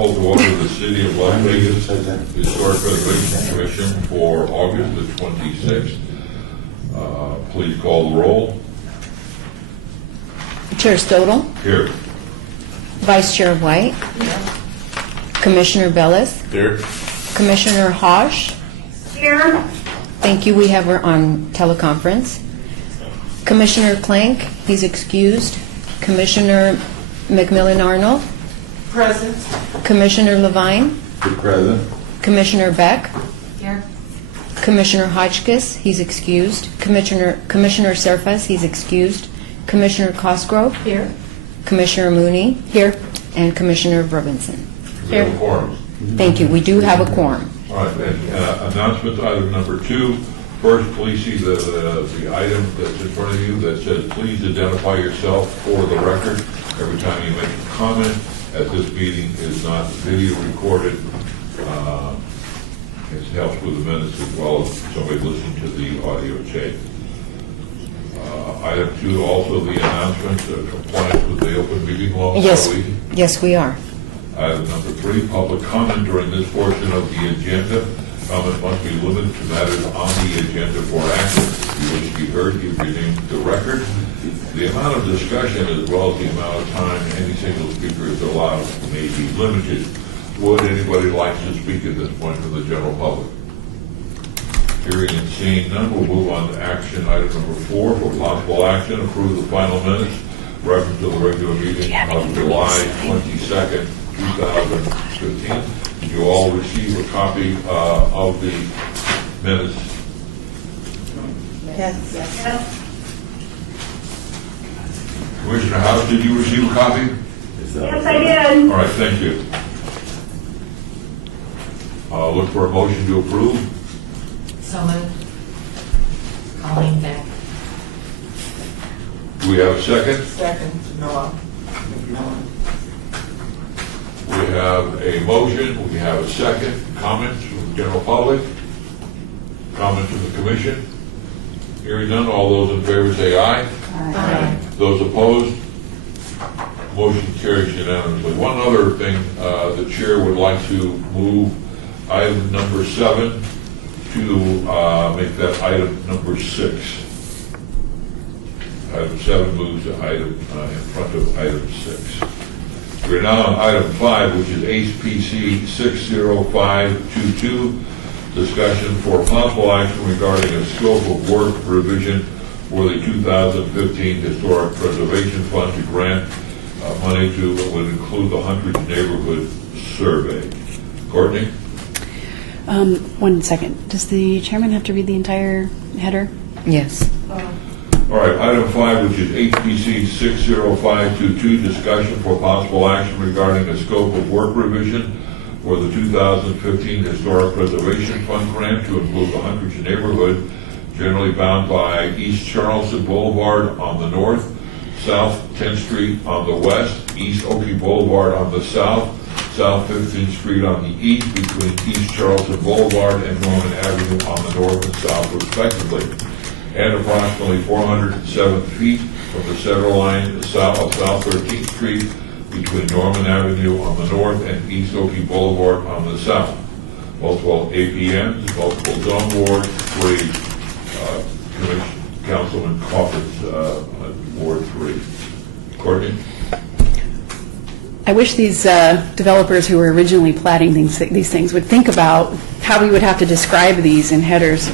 call to order the City of Las Vegas Historic Preservation Commission for August the 26th. Please call the roll. Chair Stodel. Here. Vice Chair White. Commissioner Bellis. Here. Commissioner Hosh. Here. Thank you. We have her on teleconference. Commissioner Plank, he's excused. Commissioner McMillan Arnold. Present. Commissioner Levine. Present. Commissioner Beck. Here. Commissioner Hotchkiss, he's excused. Commissioner Serfas, he's excused. Commissioner Cosgrove. Here. Commissioner Mooney. Here. And Commissioner Robinson. We have a quorum. Thank you. We do have a quorum. All right, and announcement item number 2. First, please see the item that's in front of you that says, please identify yourself for the record every time you make a comment, as this meeting is not video recorded. It helps with the minutes as well as somebody listening to the audio tape. Item 2, also the announcements of compliance with the open meeting law. Yes, we are. Item number 3, public comment during this portion of the agenda. Comment must be limited to matters on the agenda for action. If you wish to be heard, give your name to the record. The amount of discussion as well as the amount of time any single speaker is allowed may be limited. Would anybody like to speak at this point from the general public? Hearing and seeing none, we'll move on to action item number 4. For possible action, approve the final minutes reference to the regular meeting of July 22nd, 2015. Did you all receive a copy of the minutes? Yes. Commissioner House, did you receive a copy? Yes, I did. All right, thank you. Look for a motion to approve. So moved. Colleen Beck. Do we have a second? Second. Noah. We have a motion. We have a second. Comments from the general public? Comments from the commission? Hearing none, all those in favor say aye. Aye. Those opposed? Motion carries unanimously. One other thing, the chair would like to move item number 7 to make that item number 6. Item 7 moves to item in front of item 6. We're now on item 5, which is HPC 60522, discussion for possible action regarding a scope of work revision for the 2015 Historic Preservation Fund to grant money to what would include the Huntridge Neighborhood Survey. Courtney? 1 second. Does the chairman have to read the entire header? Yes. All right, item 5, which is HPC 60522, discussion for possible action regarding a scope of work revision for the 2015 Historic Preservation Fund grant to include the Huntridge Neighborhood, generally bound by East Charleston Boulevard on the north, South 10th Street on the west, East Oakey Boulevard on the south, South 15th Street on the east, between East Charleston Boulevard and Norman Avenue on the north and south respectively, and approximately 407 feet from the center line south of South 13th Street between Norman Avenue on the north and East Oakey Boulevard on the south. Multiple APMs, multiple zone wards, 3 Councilman Crawford's Ward 3. Courtney? I wish these developers who were originally platting these things would think about how we would have to describe these in headers.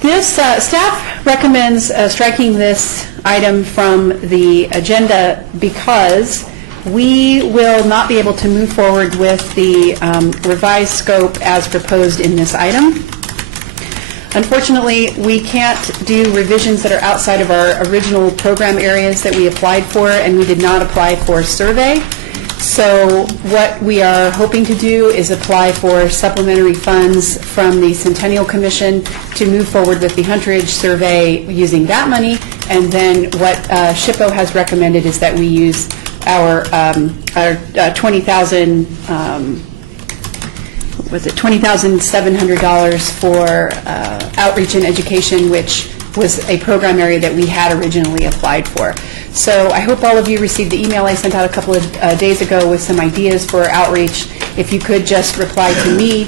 This staff recommends striking this item from the agenda because we will not be able to move forward with the revised scope as proposed in this item. Unfortunately, we can't do revisions that are outside of our original program areas that we applied for, and we did not apply for survey. So what we are hoping to do is apply for supplementary funds from the Centennial Commission to move forward with the Huntridge survey using that money, and then what SHPO has recommended is that we use our $20,700 for outreach and education, which was a program area that we had originally applied for. So I hope all of you received the email I sent out a couple of days ago with some ideas for outreach. If you could just reply to me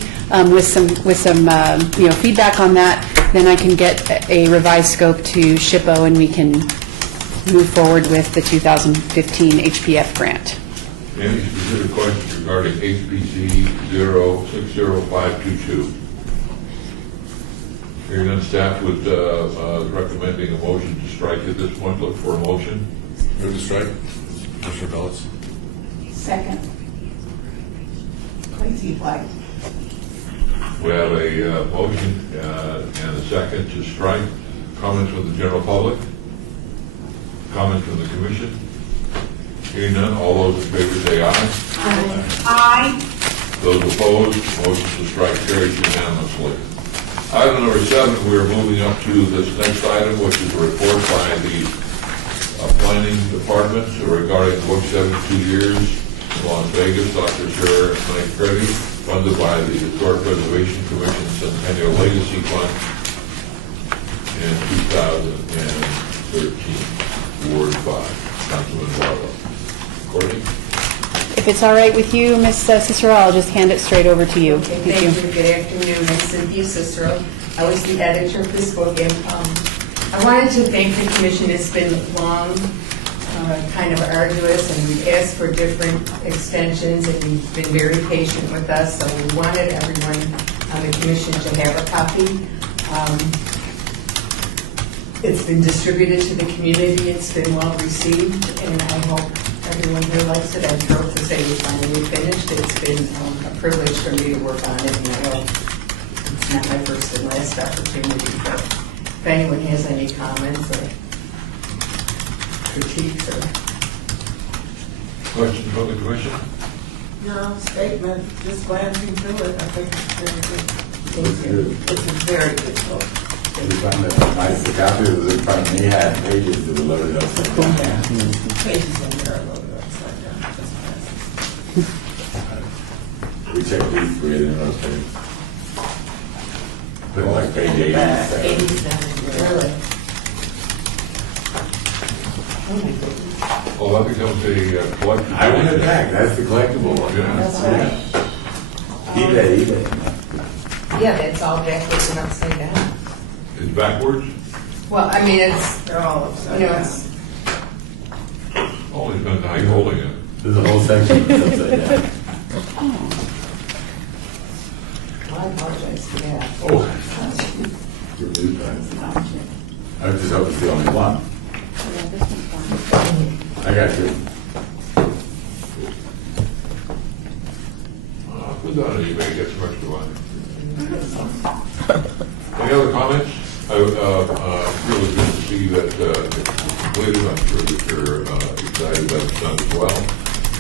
with some feedback on that, then I can get a revised scope to SHPO and we can move forward with the 2015 HPF grant. Any specific questions regarding HPC 060522? Hearing none, staff would recommending a motion to strike at this point. Look for a motion. Move to strike. Commissioner Bellis. Second. Clancy Flag. We have a motion and a second to strike. Comments from the general public? Comments from the commission? Hearing none, all those in favor say aye. Aye. Those opposed, motion to strike carries unanimously. Item number 7, we are moving up to this next item, which is a report by the planning department regarding work 72 years in Las Vegas, Dr. Sarah Knight Credit, funded by the Historic Preservation Commission Centennial Legacy Fund in 2013, Ward 5. Councilman Barlow. Courtney? If it's all right with you, Ms. Cicero, I'll just hand it straight over to you. Okay, thank you. Good afternoon. I'm Cynthia Cicero. I was the editor of this book, and I wanted to thank the commission. It's been long, kind of arduous, and we've asked for different extensions, and you've been very patient with us, so we wanted everyone on the commission to have a copy. It's been distributed to the community. It's been well received, and I hope everyone here likes it. I'm thrilled to say we finally finished. It's been a privilege for me to work on it, and I know it's not my first and last opportunity, but if anyone has any comments or critiques or... Questions from the commission? No statement, just glancing through it, I think it's very good. Thank you. It's a very good book. The copy that was in front of me had pages that were loaded up. Pages in there are loaded upside down. That's nice. We checked these, we had in those pages. Put like page 87. 87. Really? Well, that becomes a collector. I want it back, that's the collectible one. Yeah. That's right. eBay. Yeah, that's all backwards and upside down. It's backwards? Well, I mean, it's, They're all upside you know, down. it's, Only depends how you're holding it. There's a whole section that's upside down. I apologize for that. Oh, For new times. I just hope it's the only one. I got you. put that on eBay, get some extra money. Any other comments? Really good to see that it's completed. I'm sure that you're excited that it's done as well.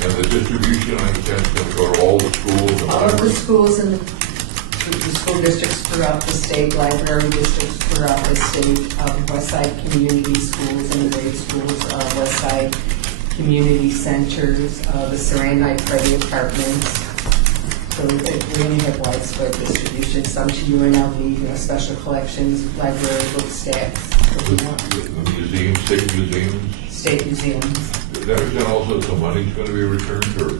And the distribution, I understand, is going to go to all the schools and All of the libraries. schools and the school districts throughout the state, library districts throughout the state, West Side Community Schools and the grade schools, West Side Community Centers, the Serenite Freddie Apartments. So we're going to have widespread distribution, some to UNLV, special collections, library, book stacks, The museums, state museums. state museums. There's then also some money's going to be returned, or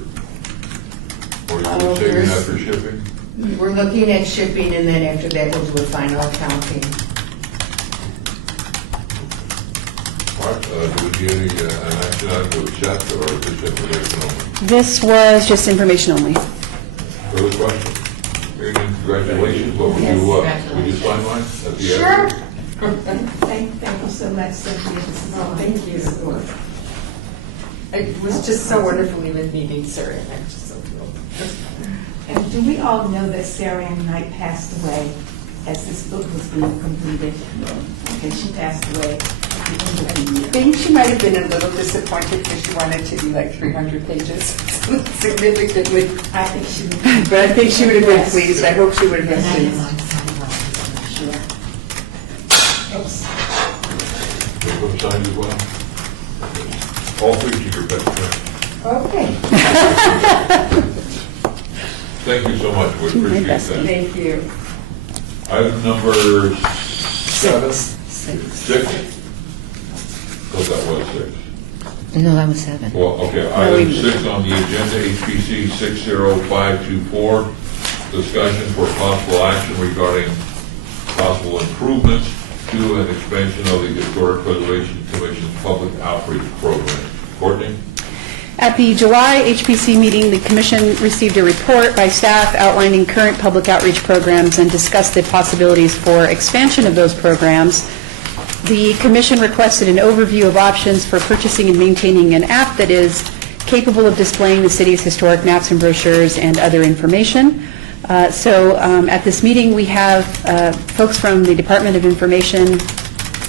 you saving there's- that for shipping? We're looking at shipping, and then after that, we'll do a final accounting. Mark, do we need an action item to accept, or just information only? This was just information only. Further questions? Hearing none, congratulations. What would Yes, you, would you congratulations. sign mine at the end? Sure. Thank you so much, Cynthia. This is Oh, thank you. It was just so wonderful even meeting Sarah, and I'm just so thrilled. And do we all know that Sarah Ann Knight passed away as this book was being completed? Okay, she passed away at the end of the I year. think she might have been a little disappointed because she wanted to be like 300 pages, significantly. I think she. But I think she would have been pleased. I hope she would have And been I pleased. didn't like Sunny Rollins, I'm sure. Oops. Take them signed as well? All three to your best friend. Okay, Thank you so much. We appreciate best. that. thank you. Item number 7? Six. 6? Thought that was 6. No, that was 7. Well, okay, item 6 on the agenda, HPC 60524, discussion for possible action regarding possible improvements to an expansion of the Historic Preservation Commission's public outreach program. Courtney? At the July HPC meeting, the Commission received a report by staff outlining current public outreach programs and discussed the possibilities for expansion of those programs. The Commission requested an overview of options for purchasing and maintaining an app that is capable of displaying the city's historic maps and brochures and other information. So at this meeting, we have folks from the Department of Information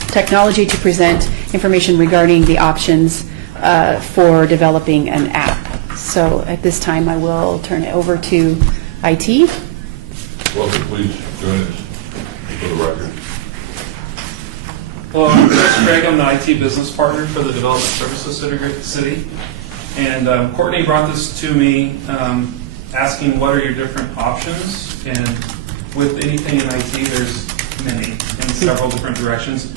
Technology to present information regarding the options for developing an app. So at this time, I will turn it over to IT. Welcome, please join us for the record. Hello, I'm Chris Craig. I'm the IT business partner for the Development Services City. And Courtney brought this to me asking what are your different options. And with anything in IT, there's many in several different directions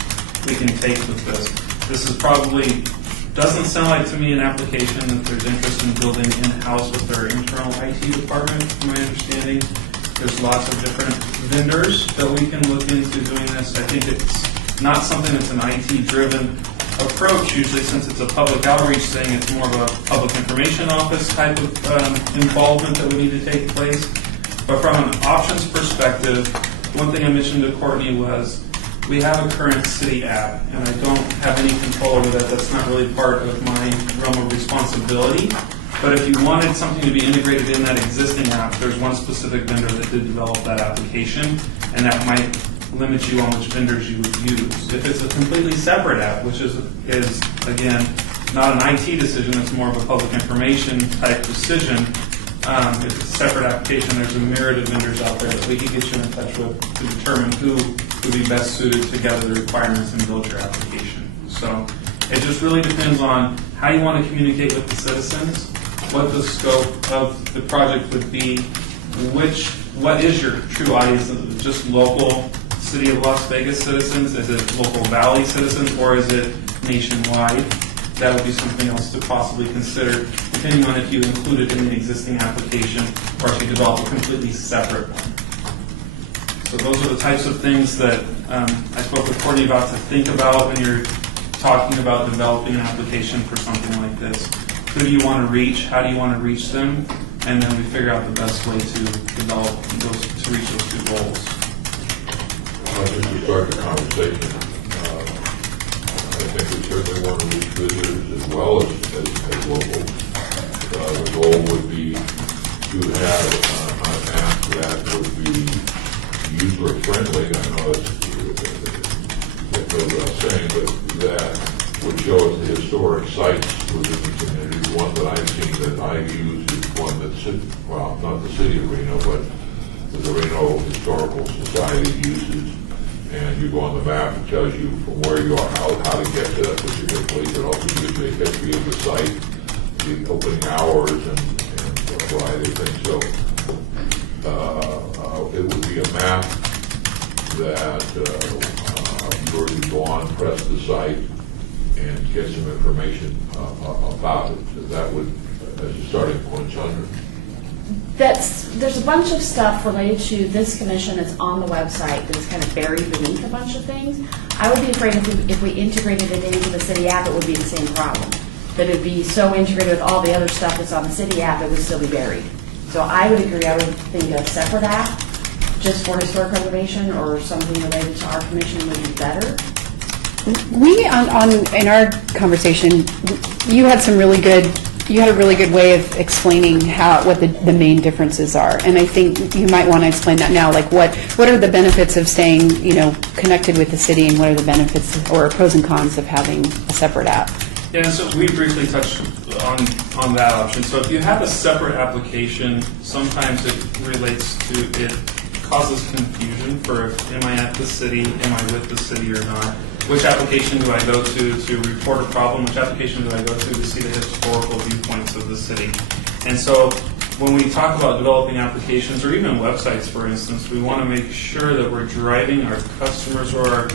we can take with this. This is probably, doesn't sound like to me an application that there's interest in building in-house with their internal IT department, from my understanding. There's lots of different vendors that we can look into doing this. I think it's not something that's an IT-driven approach, usually since it's a public outreach thing, it's more of a public information office type of involvement that would need to take place. But from an options perspective, one thing I mentioned to Courtney was we have a current city app, and I don't have any control over that. That's not really part of my realm of responsibility. But if you wanted something to be integrated in that existing app, there's one specific vendor that did develop that application, and that might limit you on which vendors you would use. If it's a completely separate app, which is again, not an IT decision, it's more of a public information type decision, if it's a separate application, there's a myriad of vendors out there that we can get you in touch with to determine who would be best suited to gather the requirements and build your application. So it just really depends on how you want to communicate with the citizens, what the scope of the project would be, what is your true audience? Is it just local City of Las Vegas citizens? Is it local Valley citizens, or is it nationwide? That would be something else to possibly consider, depending on if you include it in the existing application or if you develop a completely separate one. So those are the types of things that I spoke with Courtney about to think about when you're talking about developing an application for something like this. Who do you want to reach? How do you want to reach them? And then we figure out the best way to develop those, to reach those two goals. Just to start the conversation, I think we certainly want to reach visitors as well as locals. The goal would be to have an app that would be user-friendly. I know that goes without saying, but that would show us the historic sites within the community. The one that I've seen that I use is one that's, well, not the city of Reno, but the Reno Historical Society uses. And you go on the map, it tells you from where you are, how to get to that particular place. It also gives you a history of the site, the opening hours, and a variety of things. So it would be a map that you were to go on, press the site, and get some information about it. So that would, as a starting point, Chandra. There's a bunch of stuff related to this commission that's on the website that's kind of buried beneath a bunch of things. I would be afraid if we integrated it into the city app, it would be the same problem. That it would be so integrated with all the other stuff that's on the city app, it would still be buried. So I would agree, I would think a separate app just for historic preservation or something related to our commission would be better. We, in our conversation, you had a really good way of explaining what the main differences are, and I think you might want to explain that now. Like, what are the benefits of staying, connected with the city, and what are the benefits or pros and cons of having a separate app? Yeah, so we briefly touched on that option. So if you have a separate application, sometimes it causes confusion for am I at the city, am I with the city or not? Which application do I go to report a problem? Which application do I go to see the historical viewpoints of the city? And so when we talk about developing applications or even websites, for instance, we want to make sure that we're driving our customers or our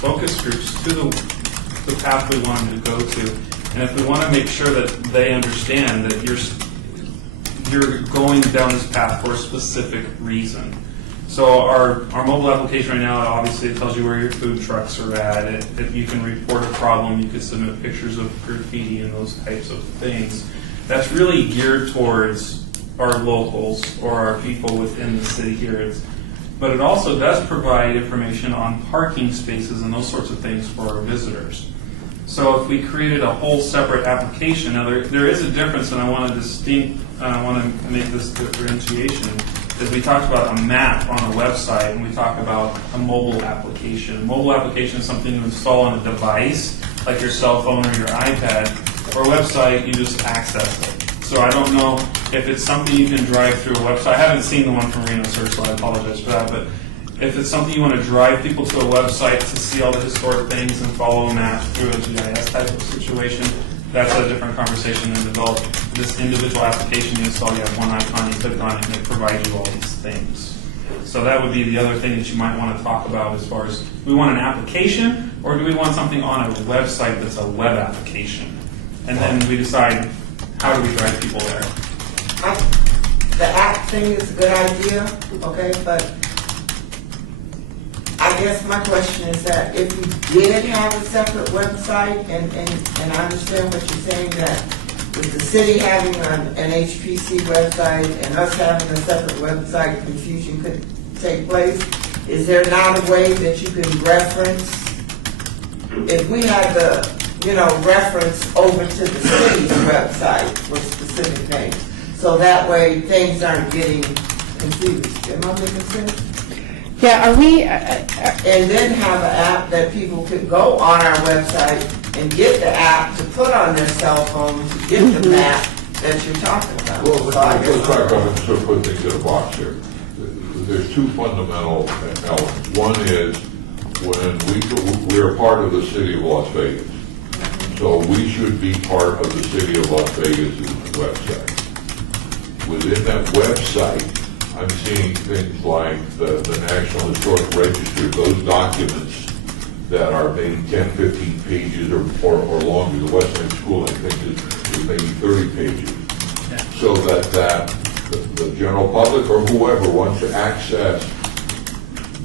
focus groups to the path we want them to go to. And if we want to make sure that they understand that you're going down this path for a specific reason. So our mobile application right now, obviously it tells you where your food trucks are at. If you can report a problem, you can submit pictures of graffiti and those types of things. That's really geared towards our locals or our people within the city here. But it also does provide information on parking spaces and those sorts of things for our visitors. So if we created a whole separate application, now there is a difference, and I want to make this differentiation. Is we talked about a map on a website, and we talk about a mobile application. A mobile application is something you install on a device, like your cell phone or your iPad. For a website, you just access it. So I don't know if it's something you can drive through a website. I haven't seen the one from Reno Search, so I apologize for that. But if it's something you want to drive people to a website to see all the historic things and follow a map through a GIS type of situation, that's a different conversation than develop this individual application you install. You have one icon, you click on it, and it provides you all these things. So that would be the other thing that you might want to talk about as far as, do we want an application, or do we want something on a website that's a web application? And then we decide, how do we drive people there? The app thing is a good idea, okay, but I guess my question is that if we did have a separate website, and I understand what you're saying, that with the city having an HPC website and us having a separate website, confusion could take place. Is there not a way that you can reference, if we had the, reference over to the city's website with specific things, so that way things aren't getting confused? Am I making sense? Yeah, are we, And then have an app that people could go on our website and get the app to put on their cell phone to get the map that you're talking about. Well, So I let's guess- talk about it, sort of put things in a box here. There's two fundamental elements. One is when we're part of the city of Las Vegas. So we should be part of the city of Las Vegas' website. Within that website, I'm seeing things like the National Historic Register, those documents that are maybe 10, 15 pages or longer. The Westside School, I think, is maybe 30 pages. Yeah. So that the general public or whoever wants to access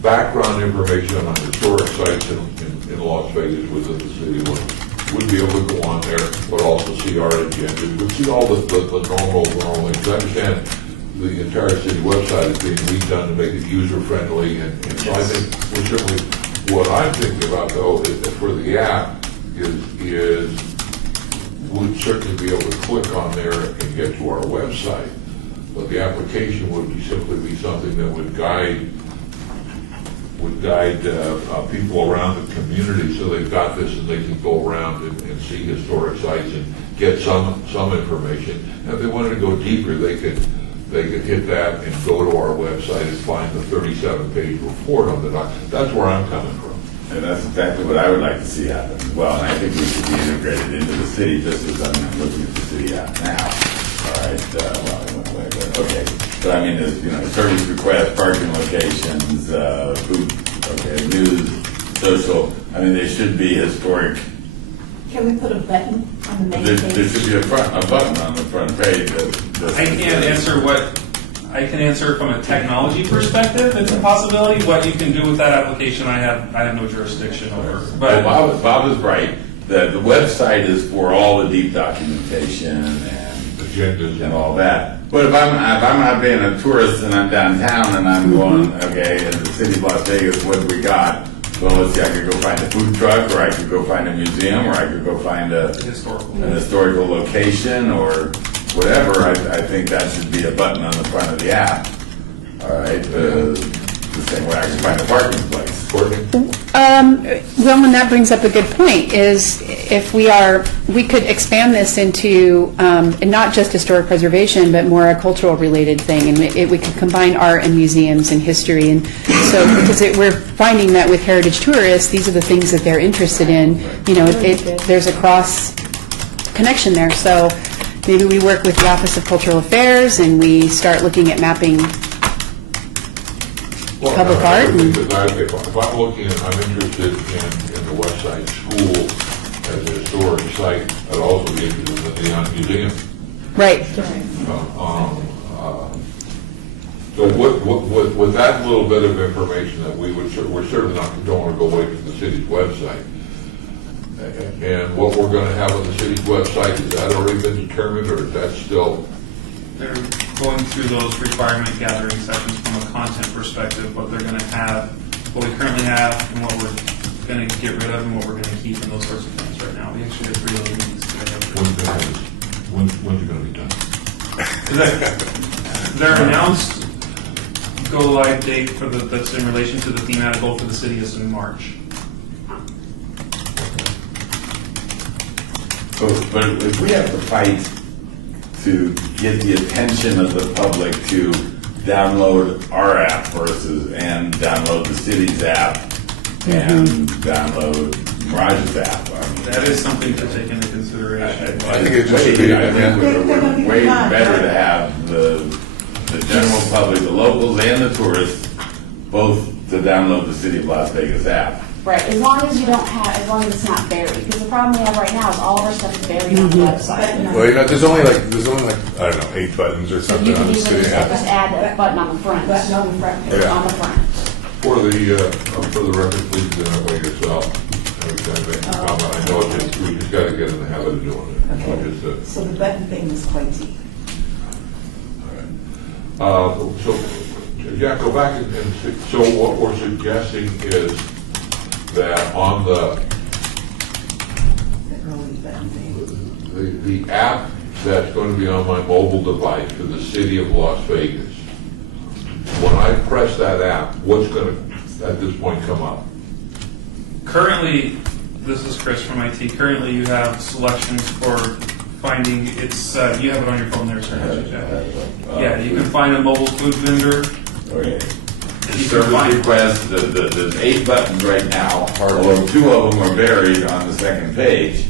background information on historic sites in Las Vegas within the city would be able to go on there, but also see our agenda, would see all the normal things. I understand the entire city website is being redone to make it user-friendly, and so I think we're certainly, what I'm thinking about, though, is that for the app, is we'd certainly be able to click on there and get to our website, but the application would simply be something that would guide people around the community, so they've got this and they can go around and see historic sites and get some information. And if they wanted to go deeper, they could hit that and go to our website and find the 37-page report on the doc. That's where I'm coming from. And that's exactly what I would like to see happen as well. And I think we should be integrated into the city, just as I'm looking at the city app now. All right, well, I went away, but okay. But I mean, there's, service requests, parking locations, food, okay, news, social. I mean, there should be historic. Can we put a button on the main There page? should be a button on the front page. I can answer from a technology perspective. It's a possibility. What you can do with that application, I have no jurisdiction over. But Bob is right. The website is for all the deep documentation and Agendas and all that. But if I'm not being a tourist and I'm downtown and I'm going, okay, in the city of Las Vegas, what do we got? Well, let's see, I could go find a food truck, or I could go find a museum, or I could go find an historical location, or whatever. I think that should be a button on the front of the app. All right, the same way I can find a parking place. Courtney? well, and that brings up a good point, is if we could expand this into, not just historic preservation, but more a cultural related thing, and we could combine art and museums and history, and so, because we're finding that with heritage tourists, these are the things that they're interested in, there's a cross connection there, so maybe we work with the Office of Cultural Affairs and we start looking at mapping public art. Because if I'm looking, I'm interested in the Westside School as a historic site, I'd also be interested in the Neon Museum. Right. So with that little bit of information that we're certainly don't want to go away from the city's website. And what we're going to have on the city's website, has that already been determined, or is that still? They're going through those requirement gathering sessions from a content perspective, what they're going to have, what we currently have, and what we're going to get rid of, and what we're going to keep, and those sorts of things right now. We actually have 3 of those meetings today. When's it going to be done? Their announced go-live date for that's in relation to the thematic goal for the city is in March. But if we have to fight to get the attention of the public to download our app and download the city's app and download Mirage's app, I mean, That is something to take into consideration. I think it just should be, I think we're way better to have the general public, the locals and the tourists, both to download the City of Las Vegas app. Right, as long as long as it's not buried, because the problem we have right now is all of our stuff is buried on the website. well, you know, there's only like, I don't know, 8 buttons or So something you on can the easily city just app. add a button on the front. Button on the front. Yeah. On the front. For the record, please identify yourself. Every time you make a comment, I know we just got to get in the habit of doing it. Okay. So the button thing is quite easy. So, Jack, go back and so what we're suggesting is that on The early button thing. the app that's going to be on my mobile device for the city of Las Vegas, when I press that app, what's going to, at this point, come up? Currently, this is Chris from IT. Currently, you have selections for finding, it's, you have it on your phone there, sir. Yeah, you can find a mobile food vendor. Okay. You can Service find- request, there's 8 buttons right now, although 2 of them are buried on the second page.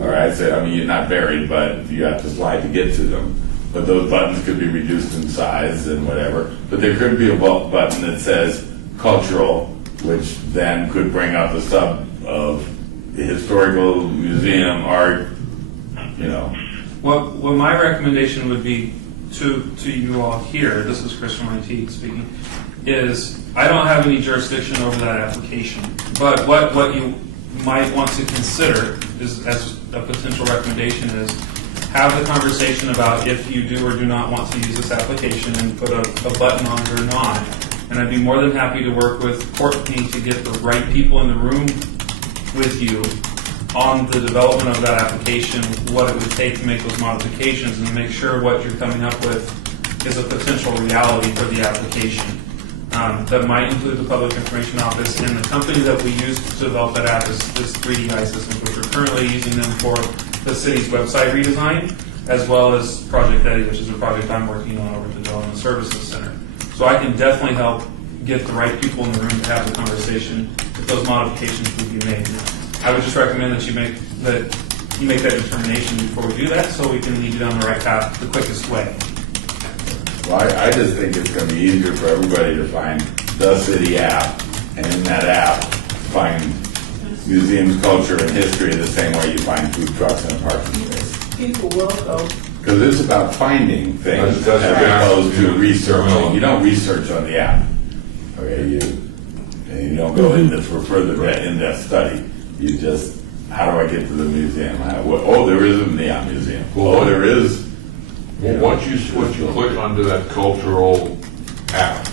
All right, so, I mean, you're not buried, but you have to slide to get to them. But those buttons could be reduced in size and whatever. But there could be a button that says cultural, which then could bring up the sub of the historical museum, art, you know. What my recommendation would be to you all here, this is Chris from IT speaking, is I don't have any jurisdiction over that application. But what you might want to consider is, as a potential recommendation, is have the conversation about if you do or do not want to use this application and put a button on it or not. And I'd be more than happy to work with Courtney to get the right people in the room with you on the development of that application, what it would take to make those modifications, and make sure what you're coming up with is a potential reality for the application. That might include the Public Information Office, and the company that we use to develop that app is 3DI Systems, which we're currently using them for the city's website redesign, as well as Project Eddie, which is a project I'm working on over at the Development Services Center. So I can definitely help get the right people in the room to have the conversation if those modifications would be made. I would just recommend that you make that determination before we do that, so we can lead you down the right path the quickest way. Well, I just think it's going to be easier for everybody to find the city app, and in that app, find museums, culture, and history the same way you find food trucks in a parking space. People will go. Because it's about finding things That's as opposed to yeah. researching. You don't research on the app. Okay, you don't go into for further in-depth study. You just, how do I get to the museum? There is a neon museum. There is. Well, once you click onto that cultural app,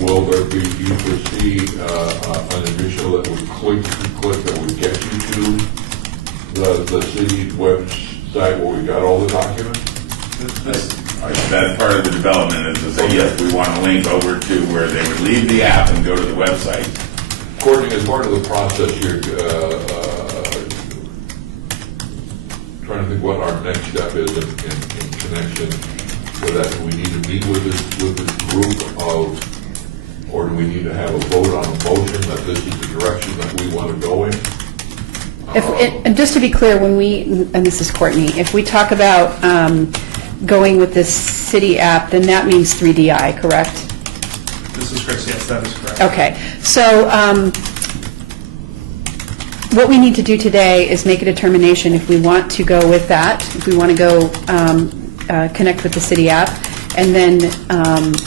will there be, you could see an initial that would click that would get you to the city's website where we got all the documents? That's part of the development is to say, yes, we want to link over to where they would leave the app and go to the website. Courtney, as part of the process here, trying to think what our next step is in connection with that. Do we need to meet with this group or do we need to have a vote on a motion that this is the direction that we want to go in? And just to be clear, and this is Courtney, if we talk about going with this city app, then that means 3DI, correct? This is Chris, yes, that is correct. Okay, so what we need to do today is make a determination if we want to go with that, if we want to go connect with the city app, and then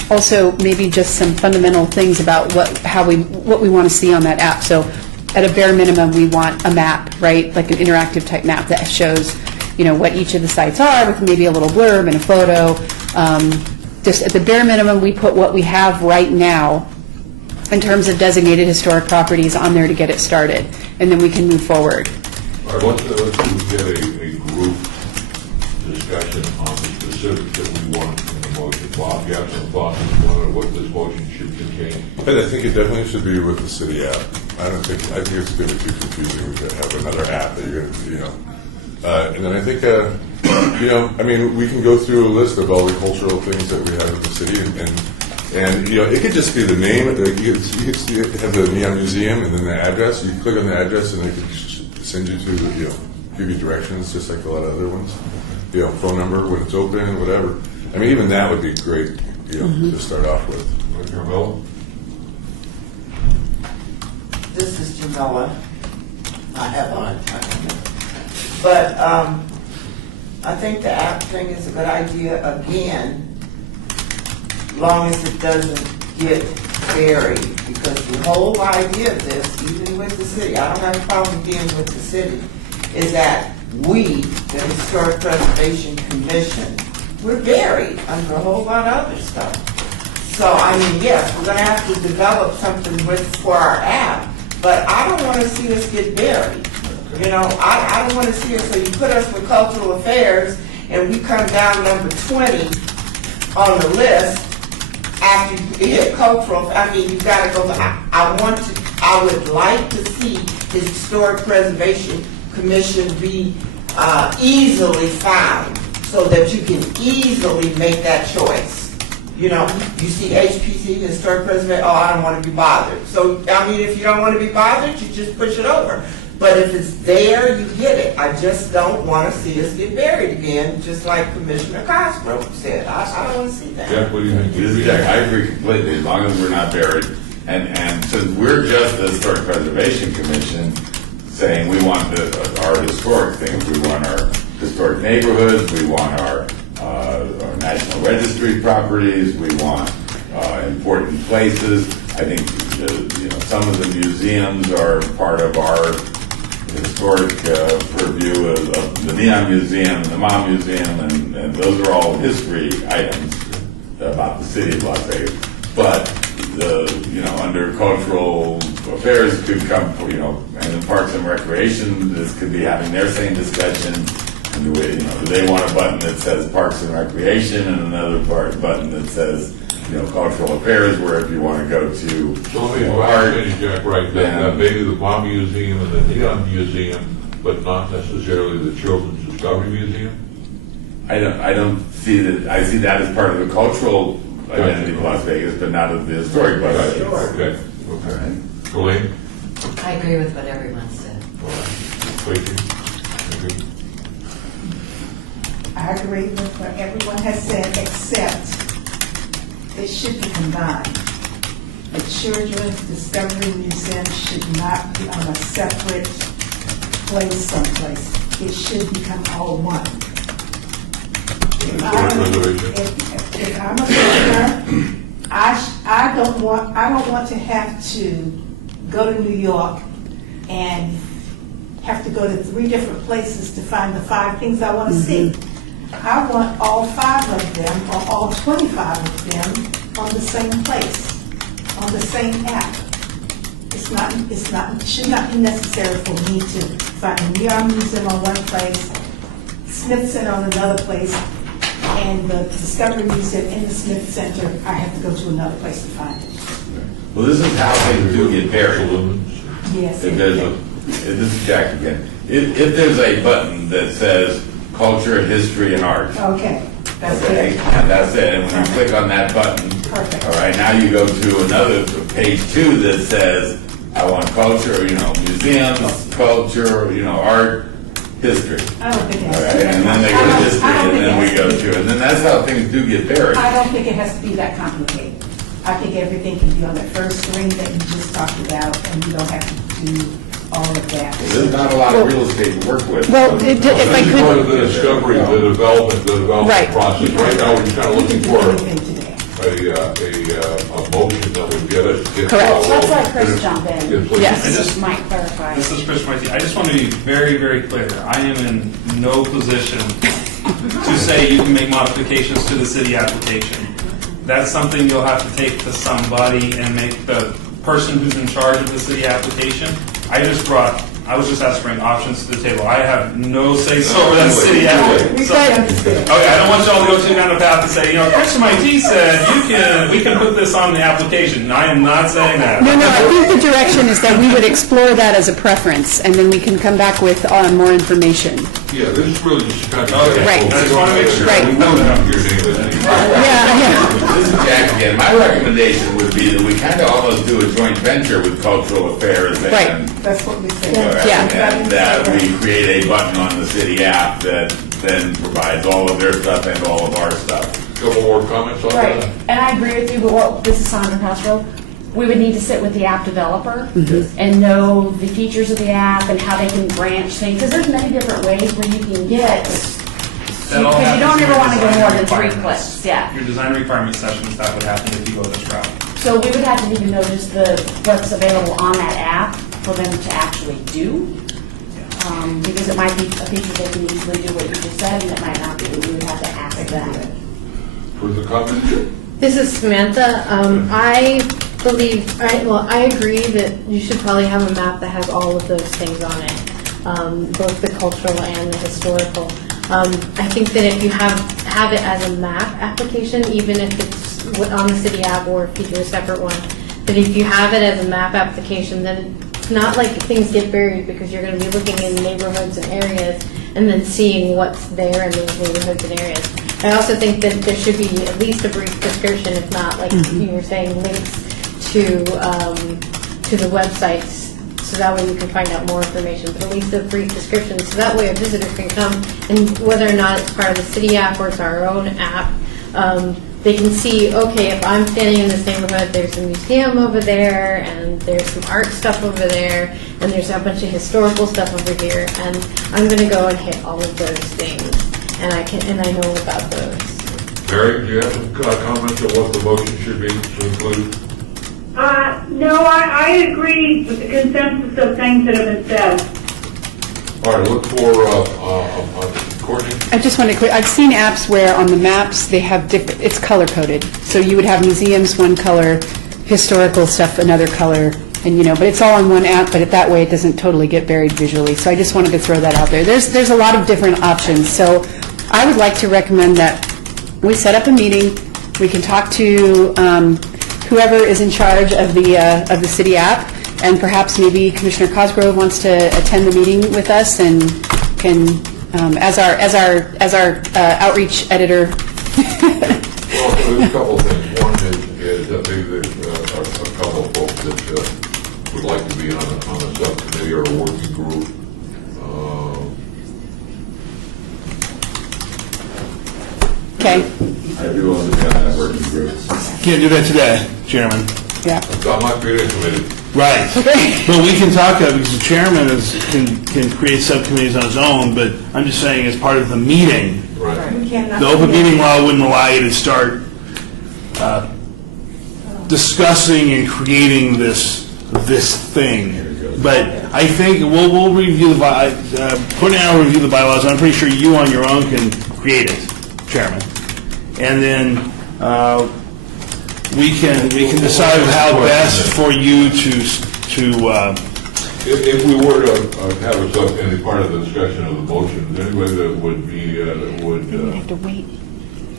also maybe just some fundamental things about what we want to see on that app. So at a bare minimum, we want a map, right, like an interactive type map that shows, what each of the sites are with maybe a little blurb and a photo. Just at the bare minimum, we put what we have right now in terms of designated historic properties on there to get it started, and then we can move forward. All right, let's get a group discussion on the specifics that we want in the motion. Bob, you have some thoughts on what this motion should contain? But I think it definitely should be with the city app. I think it's going to be too confusing. We could have another app that you're going to, and then I think, we can go through a list of all the cultural things that we have in the city, and it could just be the name. You could have the Neon Museum and then the address. You click on the address, and they could send you to give you directions, just like a lot of other ones. Phone number when it's open, whatever. I mean, even that would be great. To start off with. Carmella? This is Jamila. I have on time. But I think the app thing is a good idea again, long as it doesn't get buried. Because the whole idea of this, even with the city, I don't have a problem being with the city, is that we, the Historic Preservation Commission, we're buried under a whole lot of other stuff. So, yes, we're going to have to develop something for our app, but I don't want to see us get buried. I don't want to see us, so you put us with cultural affairs, and we come down number 20 on the list after you hit cultural. You got to go, I would like to see the Historic Preservation Commission be easily found so that you can easily make that choice. You see HPC, Historic Preservation, I don't want to be bothered. So, if you don't want to be bothered, you just push it over. But if it's there, you get it. I just don't want to see us get buried again, just like Commissioner Cosgrove said. I don't want to see that. Jack, what do you think? This is Jack. I agree completely, as long as we're not buried. And since we're just the Historic Preservation Commission saying we want our historic things, we want our historic neighborhoods, we want our National Registry properties, we want important places. I think some of the museums are part of our historic purview of the Neon Museum, the Mom Museum, and those are all history items about the city of Las Vegas. But under cultural affairs could come, and in Parks and Recreation, this could be having their same discussion. And do they want a button that says Parks and Recreation and another button that says cultural affairs, where if you want to go to So let me finish, Jack, right, that maybe the Bomb Museum and the Neon Museum, but not necessarily the Children's Discovery Museum? I don't see that. I see that as part of the cultural identity of Las Vegas, but not of the historic Las Vegas. Okay. Colleen? I agree with what everyone said. Tracy? I agree with what everyone has said, except it should be combined. The Children's Discovery Museum should not be on a separate place someplace. It should become all one. If I'm a visitor, I don't want to have to go to New York and have to go to 3 different places to find the 5 things I want to see. I want all 5 of them, or all 25 of them, on the same place, on the same app. It should not be necessary for me to find the Neon Museum on one place, Smith Center on another place, and the Discovery Museum in the Smith Center, I have to go to another place to find it. Well, this is how things do get buried. Yes. This is Jack again. If there's a button that says culture, history, and art, Okay, that's okay, it. and that's it. And when you click on that button, Perfect. all right, now you go to another page 2 that says, I want culture, museums, culture, art, history. I don't think it All has right, to be. and then they go to history, and then we go to, and then that's how things do get buried. I don't think it has to be that complicated. I think everything can be on that first screen that you just talked about, and you don't have to do all of that. There's not a lot of real estate to work with. Well, if I This is part of could, the discovery, the development Right. process. Right now, we're just kind of looking for Move into that. a motion that would get us. Correct. Let's let Chris jump in. Yes. I just- Might clarify. This is Chris Marti. I just want to be very, very clear. I am in no position to say you can make modifications to the city application. That's something you'll have to take to somebody and make the person who's in charge of the city application. I was just asked to bring options to the table. I have no say-so over that city application. Okay, I don't want y'all to go too down the path to say, Chris Marti said we can put this on the application. I am not saying that. no, I think the direction is that we would explore that as a preference, and then we can come back with more information. Yeah, this is really just kind of. Okay. Right. I just want to make sure. Right. We won't have your name in it. Yeah, This is Jack again. My recommendation would be that we kind of almost do a joint venture with Cultural Affairs Right. and That's what we said. Yeah. and that we create a button on the city app that then provides all of their stuff and all of our stuff. Couple more comments on Right, that? and I agree with you, but this is Sandra Castro. We would need to sit with the app developer and know the features of the app and how they can branch things, because there's many different ways where you can get, That all because you don't happens in ever your want to go design more than 3 requirements. clicks, yeah. Your design requirement sessions, that would happen if you go this route. So we would have to need to know just what's available on that app for them to actually do. Because it might be a feature they can easily do what you just said, and it might not be, we would have to ask them. Further comments? This is Samantha. I believe, I agree that you should probably have a map that has all of those things on it, both the cultural and the historical. I think that if you have it as a map application, even if it's on the city app or if you do a separate one, that if you have it as a map application, then it's not like things get buried because you're going to be looking in neighborhoods and areas and then seeing what's there in those neighborhoods and areas. I also think that there should be at least a brief description, if not, like you were saying, links to the websites, so that way you can find out more information, but at least a brief description, so that way a visitor can come, and whether or not it's part of the city app or it's our own app, they can see, okay, if I'm standing in this neighborhood, there's a museum over there, and there's some art stuff over there, and there's a bunch of historical stuff over here, and I'm going to go and hit all of those things, and I know about those. Mary, do you have some comments on what the motion should be to include? No, I agree with the consensus of things that have been said. All right, look for, Courtney? I just want to I've seen apps where on the maps they have different, it's color coded. So you would have museums one color, historical stuff another color, and but it's all in one app, but that way it doesn't totally get buried visually. So I just wanted to throw that out there. There's a lot of different options. So I would like to recommend that we set up a meeting, we can talk to whoever is in charge of the city app, and perhaps maybe Commissioner Cosgrove wants to attend the meeting with us and can, as our outreach editor. Well, there's a couple of things. One is that maybe there's a couple of folks that would like to be on a subcommittee or a working group. Okay. I'd be willing to be on that working group. Can't do that today, Chairman. Yeah. On my creative committee. Right. But we can talk about it because the chairman can create subcommittees on his own, but I'm just saying as part of the meeting, Right. the open meeting law wouldn't allow you to start discussing and creating this thing. But I think we'll review Courtney and I will review the bylaws. I'm pretty sure you on your own can create it, Chairman. And then we can decide how best for you to. If we were to have a any part of the discussion of the motion, is there anybody that would be We have to wait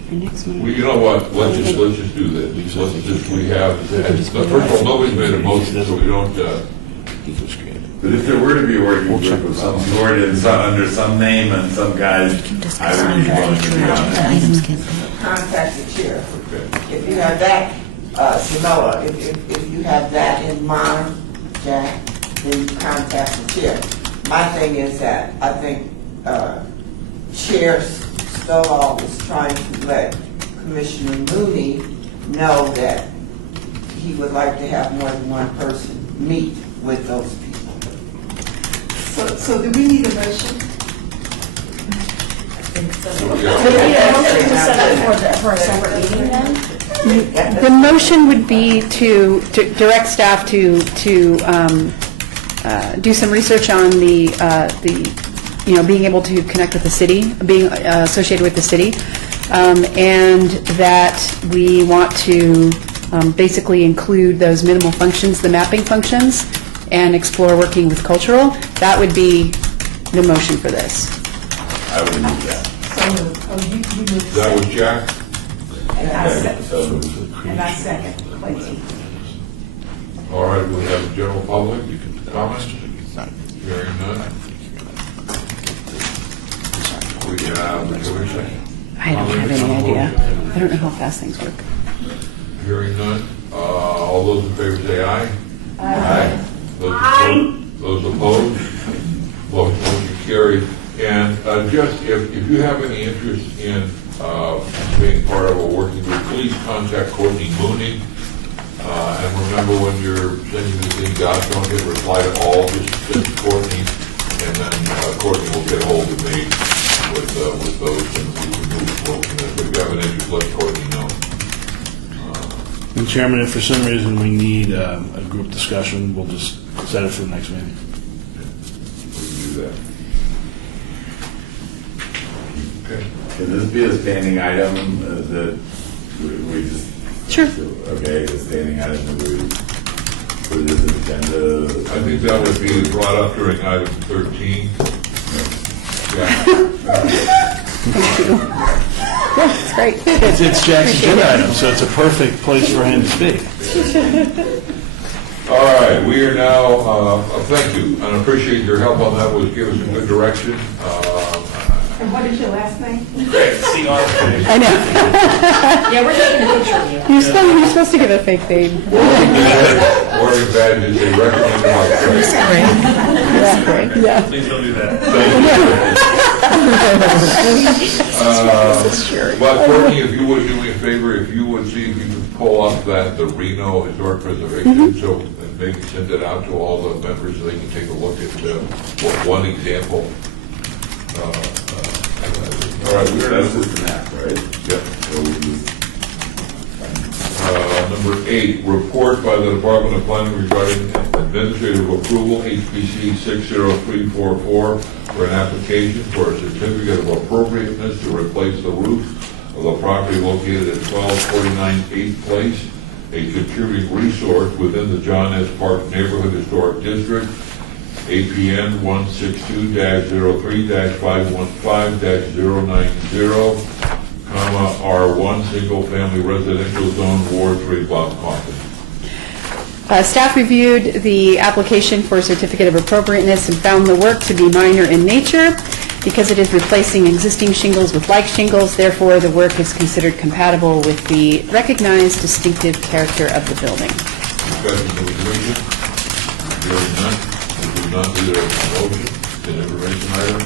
for next month. Well, you know what? Let's just do this. Let's just first of all, nobody's made a motion, so we don't. But if there were to be a working group of some sort and under some name and some guys, I would be willing to be on it. Contact the chair. If you have that, Samela, if you have that in mind, Jack, then you contact the chair. My thing is that I think Chair Stovall was trying to let Commissioner Mooney know that he would like to have more than one person meet with those people. So do we need a motion? Do we need a motion to set up for a separate meeting then? The motion would be to direct staff to do some research on being able to connect with the city, being associated with the city, and that we want to basically include those minimal functions, the mapping functions, and explore working with cultural. That would be the motion for this. I would use that. You moved. That was Jack? And I Okay, so, second, Clayton. All right, we have the general public, comments? Hearing none. We have the commission. I don't have any idea. I don't know how fast things work. Hearing none. All those in favor say aye. aye. Those opposed? Motion carried. And just if you have any interest in being part of a working group, please contact Courtney Mooney. And remember, when you're sending the things out, don't hit reply to all, just Courtney. And then Courtney will get hold of me with those, and we can move forward. If you have an interest, let Courtney know. And Chairman, if for some reason we need a group discussion, we'll just set it for the next meeting. We can do that. Okay. Can this be a standing item that we just? Sure. Okay, a standing item that we put it as an agenda? I think that would be brought up during item 13. Yeah. Thank you. Yeah, it's great. It's Jack's agenda item, so it's a perfect place for him to speak. All right, we are now, thank you, and appreciate your help on that, was give us some good direction. And what is your last name? I know. Yeah, we're taking a picture of you. You're supposed to give a fake name. Wearing badges, they recommend Yeah, great. Yeah. Please don't do that. But Courtney, if you would do me a favor, if you would see if you could pull up the Reno Historic Preservation, so and maybe send it out to all the members so they can take a look at one example. All right, That's just an app, right? Yep. So we just, Number 8, report by the Department of Planning regarding administrative approval, HPC 60344, for an application for a certificate of appropriateness to replace the roof of the property located at 1249 8th Place, a contributing resource within the John S. Park Neighborhood Historic District, APN 162-03-515-090, R1, single-family residential zone, Ward 3, Bob Coffin. Staff reviewed the application for a certificate of appropriateness and found the work to be minor in nature because it is replacing existing shingles with like shingles. Therefore, the work is considered compatible with the recognized distinctive character of the building. Discussion from the commission? Hearing none. If not, either a motion, an information item.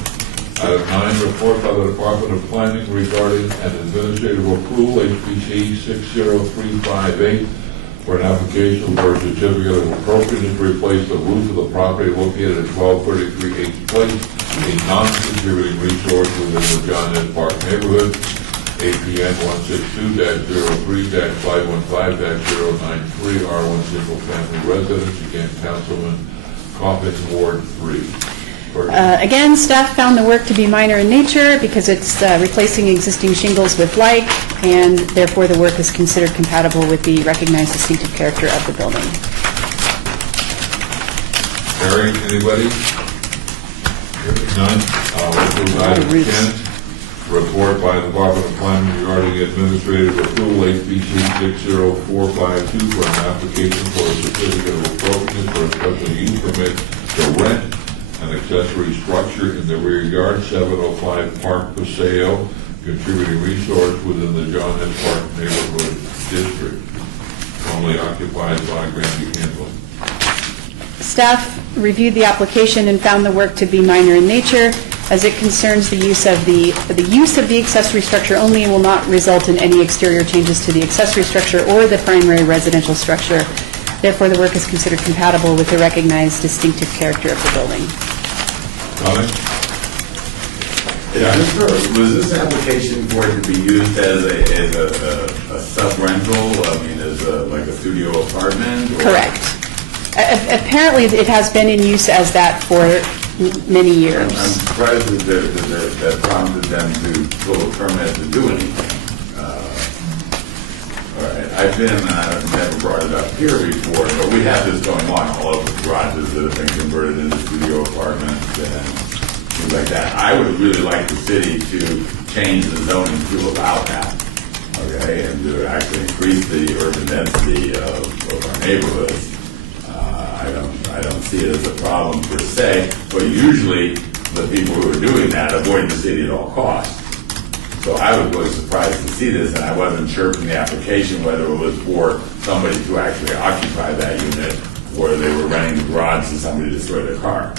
Item 9, report by the Department of Planning regarding an administrative approval, HPC 60358, for an application for a certificate of appropriateness to replace the roof of the property located at 1233 8th Place, a non-contributing resource within the John S. Park neighborhood, APN 162-03-515-093, R1 single family residence, again, Councilman Coffin, Ward 3. Again, staff found the work to be minor in nature because it's replacing existing shingles with like, and therefore the work is considered compatible with the recognized distinctive character of the building. Harry, anybody? Hearing none. Let's move to item 10. Report by the Department of Planning regarding administrative approval, HPC 60452, for an application for a certificate of appropriateness for a special use permit to rent an accessory structure in the rear yard, 705 Park Paseo, contributing resource within the John S. Park Neighborhood District, formerly occupied by Granby Handling. Staff reviewed the application and found the work to be minor in nature as it concerns the use of the accessory structure only and will not result in any exterior changes to the accessory structure or the primary residential structure. Therefore, the work is considered compatible with the recognized distinctive character of the building. Comments? Yeah, was this application for it to be used as a sub-rental? I mean, as like a studio apartment? Or? Correct. Apparently, it has been in use as that for many years. I'm surprised that prompted them to pull a permit to do anything. All right, I've never brought it up here before, but we have this going on all over the garages that have been converted into studio apartments and things like that. I would really like the city to change the zoning to allow that, okay, and to actually increase the urban density of our neighborhoods. I don't see it as a problem per se, but usually the people who are doing that avoid the city at all costs. So I was really surprised to see this, and I wasn't sure from the application whether it was for somebody to actually occupy that unit or they were renting the garage to somebody to destroy their car.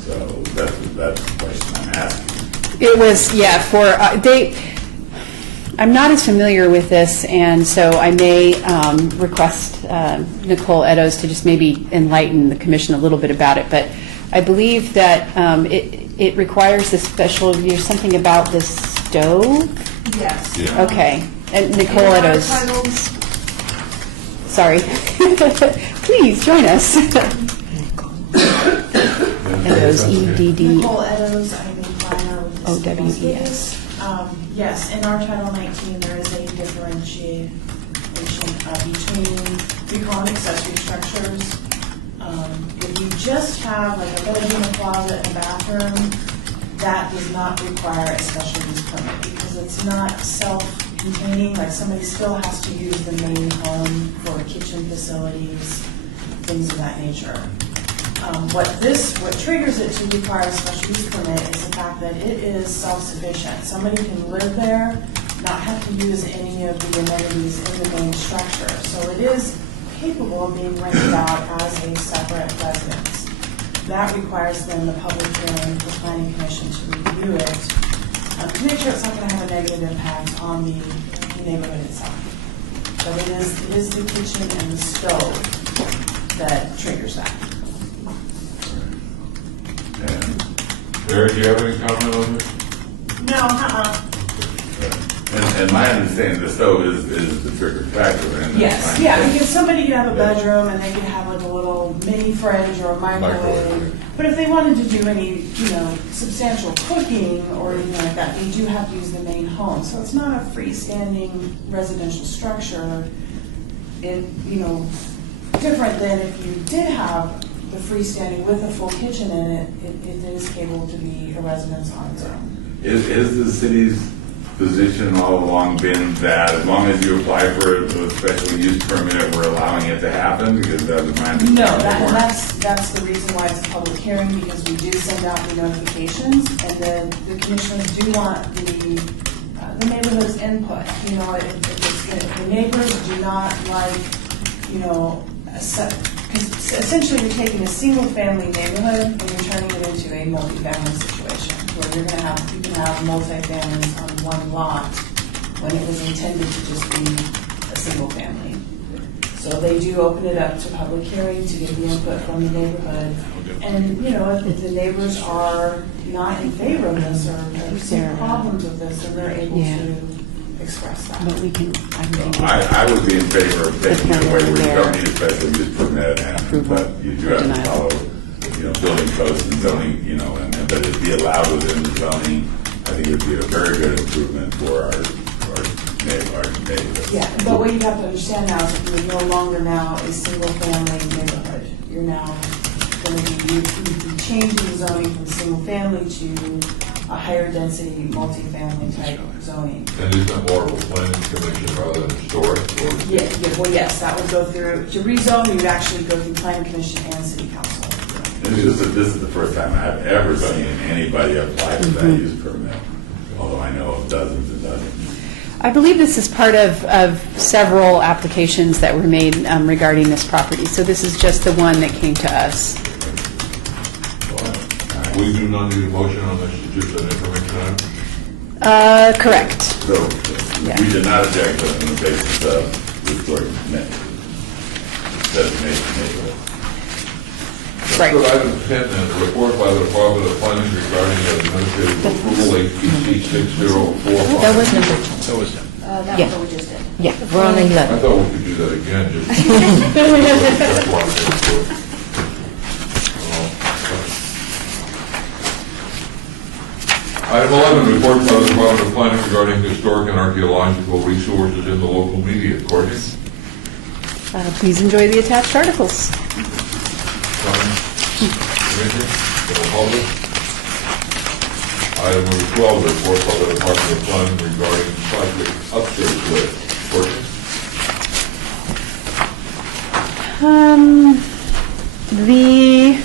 So that's the question I'm asking. It was, yeah, for, I'm not as familiar with this, and so I may request Nicole Eddowes to just maybe enlighten the commission a little bit about it. But I believe that it requires this special, there's something about this stove? Yes. Yeah. Okay. And Nicole In our Eddowes, titles, sorry. Please join us. Eddowes, E-D-D. Nicole Eddowes, I'm in Plano with the city O-W-E-S. Yes, in our Title 19, there is a differentiation between, we call them accessory structures. If you just have like a bedroom, a closet, and a bathroom, that does not require a special use permit because it's not self-containing, like somebody still has to use the main home for kitchen facilities, things of that nature. What triggers it to require a special use permit is the fact that it is self-sufficient. Somebody can live there, not have to use any of the amenities in the main structure. So it is capable of being rented out as a separate residence. That requires then the public hearing for planning commission to review it to make sure it's not going to have a negative impact on the neighborhood itself. But it is the kitchen and the stove that triggers that. Barry, do you have any comment on this? No, And my understanding, the stove is the trigger factor. And Yes, yeah, because somebody could have a bedroom and they could have like a little mini fridge or a microwave. But if they wanted to do any, substantial cooking or anything like that, they do have to use the main home. So it's not a freestanding residential structure. Different than if you did have the freestanding with a full kitchen in it, it is capable to be a residence on its own. Is the city's position all along been that as long as you apply for a special use permit, we're allowing it to happen? Because that was my understanding. No, that's the reason why it's a public hearing, because we do send out the notifications, and then the commissioners do want the neighborhood's input. If the neighbors do not like, because essentially you're taking a single-family neighborhood and you're turning it into a multifamily situation, where you can have multifamilies on one lot when it was intended to just be a single family. So they do open it up to public hearing to get the input from the neighborhood. And, if the neighbors are not in favor of this or see problems with this, then they're able to express that. But we can, I would be in favor of taking it away where you don't need a special use permit, but you do have to follow, building codes and zoning, and that it be allowed within the zoning. I think it would be a very good improvement for our neighborhood. Yeah, but what you have to understand now is that you're no longer now a single-family neighborhood. You're now going to be changing the zoning from single-family to a higher density, multifamily type zoning. And is that more of a planning commission rather than historic? Well, yes, that would go through, to rezone, you would actually go through planning commission and city council. This is the first time I've ever seen anybody apply for that use permit, although I know of dozens and dozens. I believe this is part of several applications that were made regarding this property. So this is just the one that came to us. We do not need a motion on this, it's just an information item? Correct. So we did not object on the basis of restoring designation neighborhood. Right. Let's go to item 10 then, report by the Department of Planning regarding the administrative approval HPC 6045. That was number 10. That was it. That's Yeah. what we just did. Yeah, we're on I 11. thought we could do that again, just. Item 11, report by the Department of Planning regarding historic and archaeological resources in the local media. Courtney? Please enjoy the attached articles. Comments? Commissioner? General public? Item number 12, report by the Department of Planning regarding project update list. Courtney? The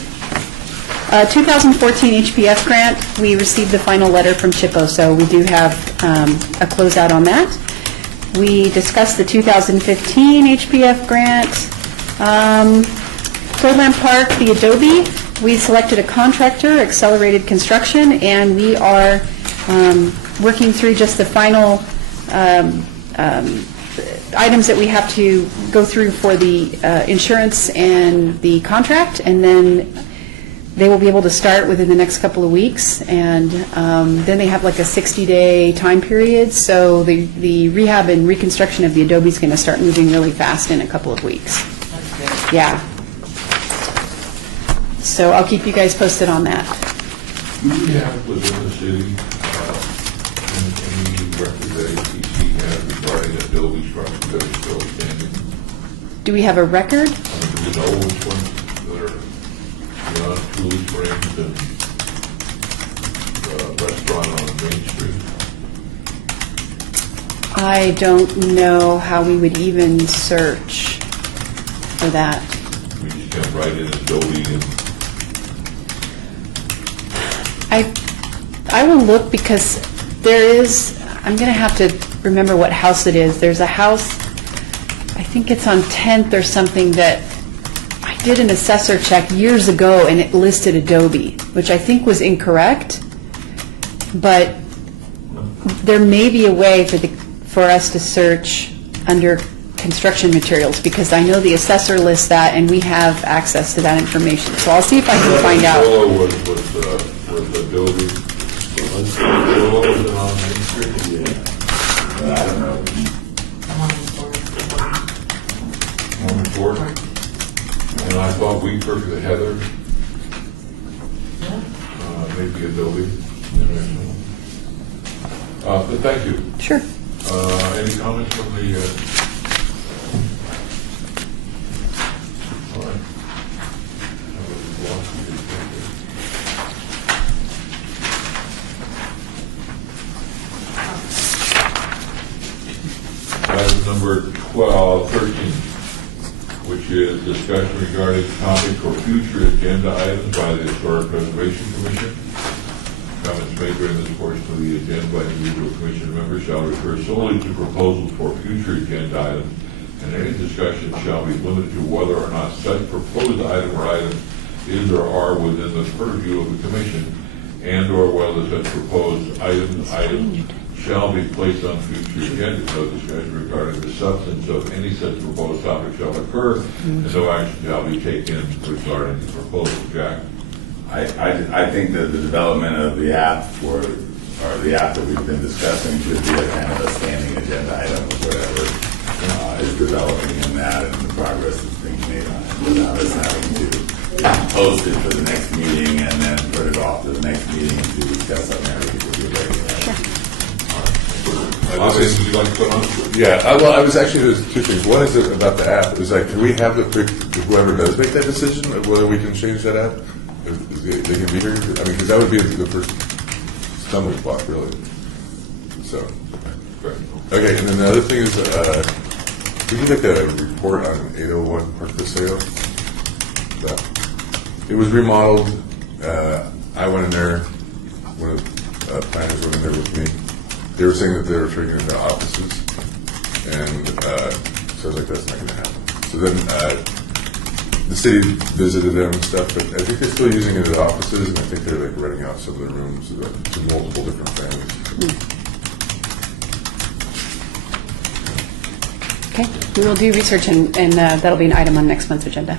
2014 HPF grant, we received the final letter from CHIPO, so we do have a closeout on that. We discussed the 2015 HPF grant. Fordland Park, the Adobe, we selected a contractor, Accelerated Construction, and we are working through just the final items that we have to go through for the insurance and the contract, and then they will be able to start within the next couple of weeks, and then they have like a 60-day time period, so the rehab and reconstruction of the Adobe is going to start moving really fast in a couple of weeks. Yeah. So I'll keep you guys posted on that. Do we have within the city any record that ATC has regarding Adobe structure that is still standing? Do we have a record? I mean, do we know which ones that are beyond Cooley Springs and the restaurant on Main Street? I don't know how we would even search for that. We just can't write in Adobe and I will look because there is, I'm going to have to remember what house it is. There's a house, I think it's on 10th or something, that I did an assessor check years ago and it listed Adobe, which I think was incorrect. But there may be a way for us to search under construction materials, because I know the assessor lists that and we have access to that information. So I'll see if I can find out. was Adobe. Was it on Main Street? Yeah. I don't know. Norman Ford. And I thought we took the Heather. Maybe Adobe International. But thank you. Sure. Any comments from the? All right. Item number 13, which is discussion regarding topics or future agenda items by the Historic Preservation Commission. Comments made during this portion of the agenda by individual commission members shall refer solely to proposals for future agenda items, and any discussion shall be limited to whether or not such proposed item or items is or are within the purview of the commission, and or whether such proposed items shall be placed on future agendas. No discussion regarding the substance of any such proposed topic shall occur, and no action shall be taken regarding the proposal. Jack? I think that the development of the app or the app that we've been discussing should be a kind of a standing agenda item or whatever is developing in that and the progress that's being made on it, without us having to post it for the next meeting and then put it off to the next meeting to discuss something that would be regular. Would you like to put on? Yeah, well, I was actually, there's two things. One is about the app. Is like, can we have whoever does make that decision of whether we can change that app? They can be here? I mean, because that would be the first stumbling block, really. So, okay, and then the other thing is, we did like a report on 801 Park Paseo. It was remodeled. I went in there. One of the planners went in there with me. They were saying that they were turning it into offices, and so I was like, that's not going to happen. So then the city visited them and stuff, but I think they're still using it as offices, and I think they're like renting out some of the rooms to multiple different families. Okay, we will do research, and that'll be an item on next month's agenda.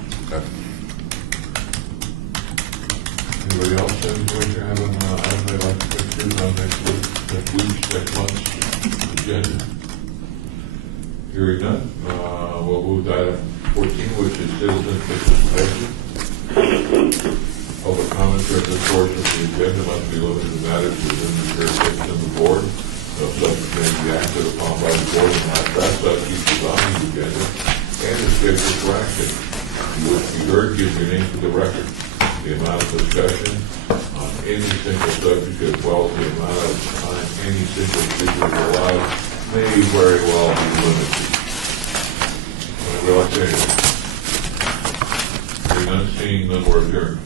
Anybody else in the commission have an item they'd like to introduce on next month's agenda? Hearing none, we'll move to item 14, which is citizen participation. Public comments during this portion of the agenda must be limited to matters within the jurisdiction of the board. No subject may be acted upon by the board unless that subject is on the agenda and is scheduled for action. If you wish to be heard, give your name to the record. The amount of discussion on any single subject as well as the amount of time any single speaker is allowed may very well be limited. Would you like to say anything? Hearing none, seeing none, we're adjourned.